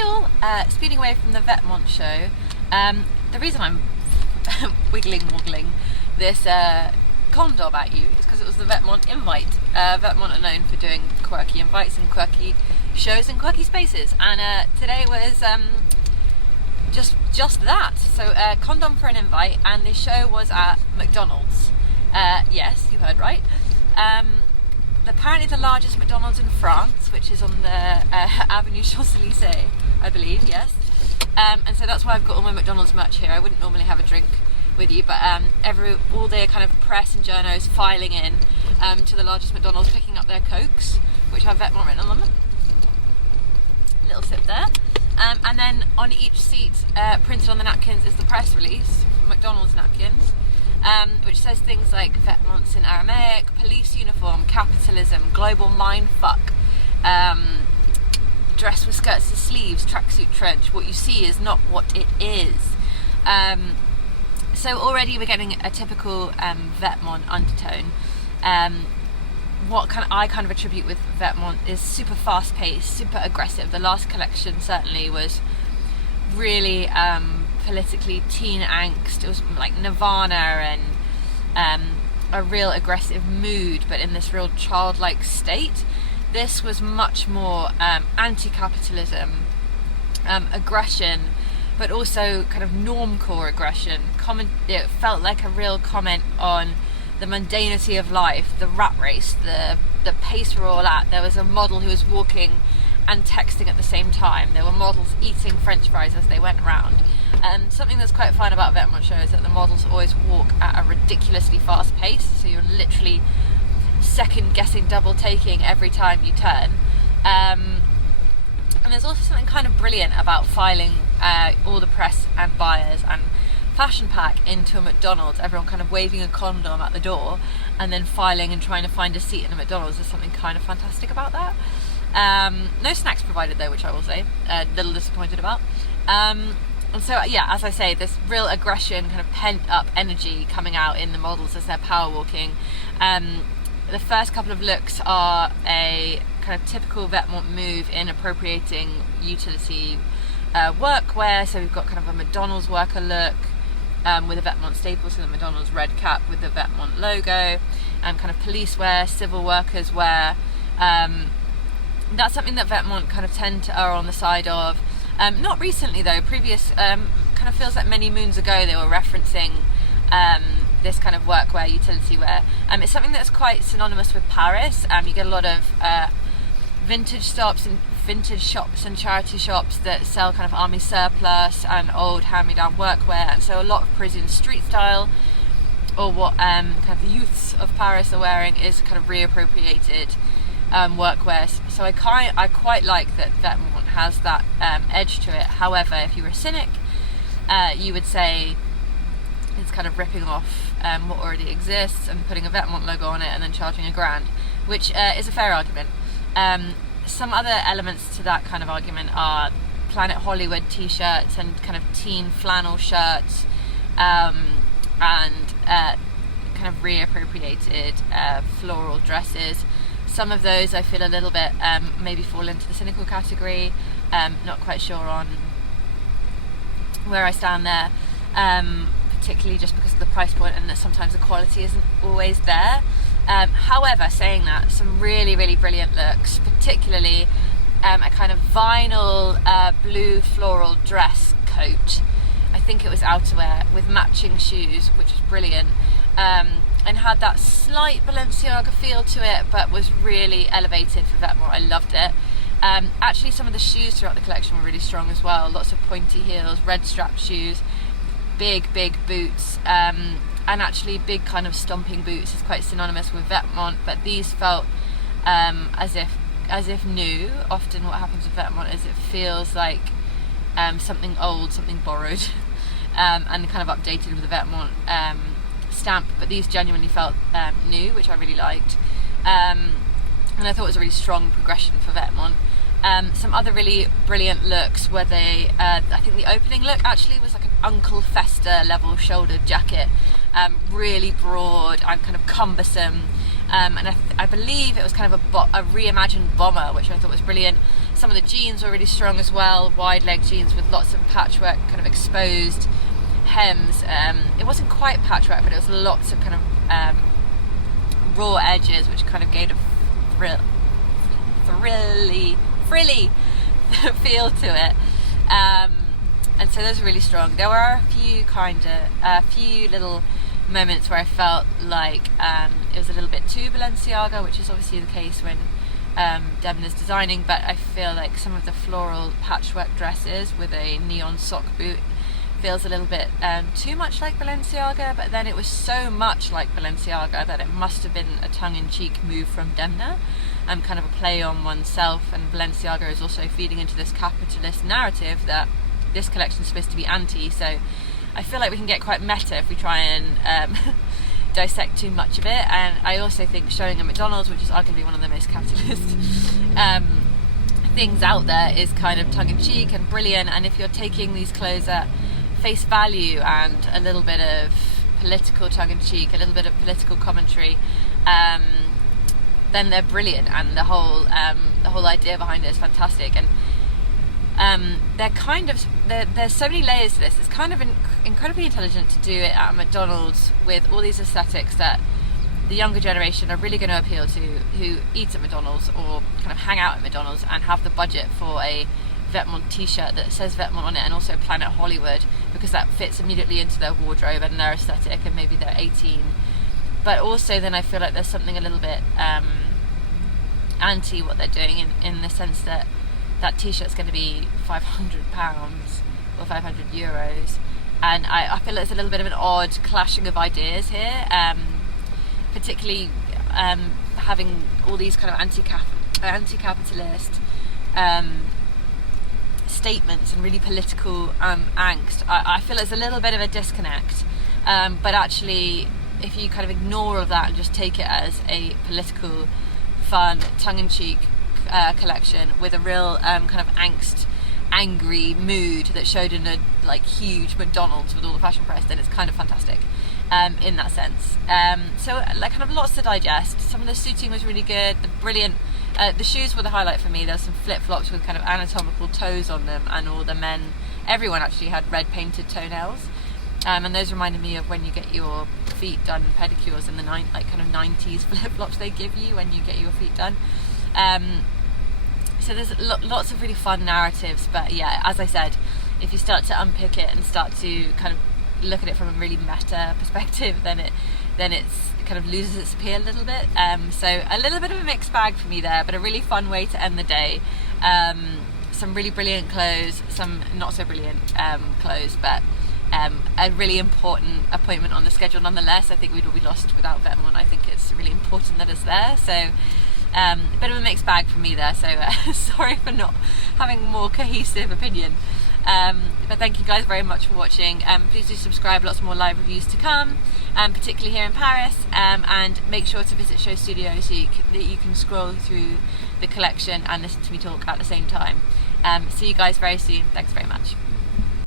Hi all, speeding away from the Vetements show. The reason I'm woggling this condom at you is because it was the Vetements invite. Vetements are known for doing quirky invites and quirky shows and quirky spaces, and today was just that. So condom for an invite, and the show was at McDonald's. Yes, you heard right. Apparently the largest McDonald's in France, which is on the Avenue Champs-Élysées, I believe, yes. And so that's why I've got all my McDonald's merch here. I wouldn't normally have a drink with you, but all the kind of press and journos filing in to the largest McDonald's, picking up their Cokes, which have Vetements written on them. Little sip there. And then on each seat, printed on the napkins, is the press release, McDonald's napkins. Which says things like Vetements in Aramaic, police uniform, capitalism, global mindfuck, dress with skirts and sleeves, tracksuit trench, what you see is not what it is. So already we're getting a typical Vetements undertone. What I kind of attribute with Vetements is super fast paced, super aggressive. The last collection certainly was really politically teen angst. It was like Nirvana and a real aggressive mood, but in this real childlike state. This was much more anti-capitalism, aggression, but also kind of normcore aggression. It felt like a real comment on the mundanity of life, the rat race, the pace we're all at. There was a model who was walking and texting at the same time. There were models eating French fries as they went around. And something that's quite fun about Vetements show is that the models always walk at a ridiculously fast pace, so you're literally second guessing, double taking every time you turn. And there's also something kind of brilliant about filing all the press and buyers and fashion pack into a McDonald's, everyone kind of waving a condom at the door and then filing and trying to find a seat in a McDonald's. There's something kind of fantastic about that. No snacks provided though, which I will say, a little disappointed about. And so, yeah, as I say, this real aggression, kind of pent-up energy coming out in the models as they're power walking. The first couple of looks are a kind of typical Vetements move in appropriating utility workwear. So we've got kind of a McDonald's worker look with a Vetements staple, so the McDonald's red cap with the Vetements logo, and kind of police wear, civil workers wear. That's something that Vetements kind of tend to err on the side of. Not recently though, previous, kind of feels like many moons ago they were referencing this kind of workwear, utility wear. It's something that's quite synonymous with Paris. You get a lot of vintage shops and charity shops that sell kind of army surplus and old hand-me-down workwear, and so a lot of Parisian street style, or what kind of the youths of Paris are wearing, is kind of reappropriated workwear. So I quite like that Vetements has that edge to it. However, if you were a cynic, you would say it's kind of ripping off what already exists and putting a Vetements logo on it and then charging $1,000, which is a fair argument. Some other elements to that kind of argument are Planet Hollywood t-shirts and kind of teen flannel shirts, and kind of reappropriated floral dresses. Some of those I feel a little bit maybe fall into the cynical category. Not quite sure on where I stand there, particularly just because of the price point and that sometimes the quality isn't always there. However, saying that, some really, really brilliant looks, particularly a kind of vinyl blue floral dress coat. I think it was outerwear with matching shoes, which was brilliant. And had that slight Balenciaga feel to it, but was really elevated for Vetements. I loved it. Actually, some of the shoes throughout the collection were really strong as well. Lots of pointy heels, red strap shoes, big boots, and actually big kind of stomping boots is quite synonymous with Vetements, but these felt as if new. Often what happens with Vetements is it feels like something old, something borrowed, and kind of updated with the Vetements stamp, but these genuinely felt new, which I really liked, and I thought it was a really strong progression for Vetements. Some other really brilliant looks were I think the opening look actually was like an Uncle Fester level shouldered jacket, really broad and kind of cumbersome, and I believe it was kind of a reimagined bomber, which I thought was brilliant. Some of the jeans were really strong as well, wide leg jeans with lots of patchwork, kind of exposed hems. It wasn't quite patchwork, but it was lots of kind of raw edges, which kind of gave a frilly feel to it. And so those are really strong. There were a few little moments where I felt like it was a little bit too Balenciaga, which is obviously the case when Demna's designing, but I feel like some of the floral patchwork dresses with a neon sock boot feels a little bit too much like Balenciaga, but then it was so much like Balenciaga that it must have been a tongue-in-cheek move from Demna, kind of a play on oneself, and Balenciaga is also feeding into this capitalist narrative that this collection is supposed to be anti, so I feel like we can get quite meta if we try and dissect too much of it. And I also think showing a McDonald's, which is arguably one of the most capitalist things out there, is kind of tongue-in-cheek and brilliant. And if you're taking these clothes at face value and a little bit of political tongue-in-cheek, a little bit of political commentary, then they're brilliant, and the whole idea behind it is fantastic. And there's so many layers to this. It's kind of incredibly intelligent to do it at McDonald's with all these aesthetics that the younger generation are really going to appeal to, who eats at McDonald's or kind of hang out at McDonald's and have the budget for a Vetements t-shirt that says Vetements on it, and also Planet Hollywood, because that fits immediately into their wardrobe and their aesthetic, and maybe they're 18. But also then I feel like there's something a little bit anti what they're doing in the sense that t-shirt's going to be £500 or €500, and I feel like there's a little bit of an odd clashing of ideas here, particularly having all these kind of anti-capitalist statements and really political angst. I feel there's a little bit of a disconnect, but actually if you kind of ignore all of that and just take it as a political, fun, tongue-in-cheek collection with a real kind of angry mood that showed in a like huge McDonald's with all the fashion press, then it's kind of fantastic in that sense. So like kind of lots to digest. Some of the suiting was really good. The shoes were the highlight for me. There were some flip-flops with kind of anatomical toes on them, and all the men, everyone actually had red painted toenails, and those reminded me of when you get your feet done, pedicures in the kind of 90s flip-flops they give you when you get your feet done. So there's lots of really fun narratives, but yeah, as I said, if you start to unpick it and start to kind of look at it from a really meta perspective, then it's kind of loses its appeal a little bit. So a little bit of a mixed bag for me there, but a really fun way to end the day. Some really brilliant clothes, some not so brilliant clothes, but a really important appointment on the schedule nonetheless. I think we'd all be lost without Vetements. I think it's really important that it's there. So a bit of a mixed bag for me there, so sorry for not having a more cohesive opinion, but thank you guys very much for watching. Please do subscribe, lots more live reviews to come, particularly here in Paris, and make sure to visit Show Studio so that you can scroll through the collection and listen to me talk at the same time. See you guys very soon. Thanks very much.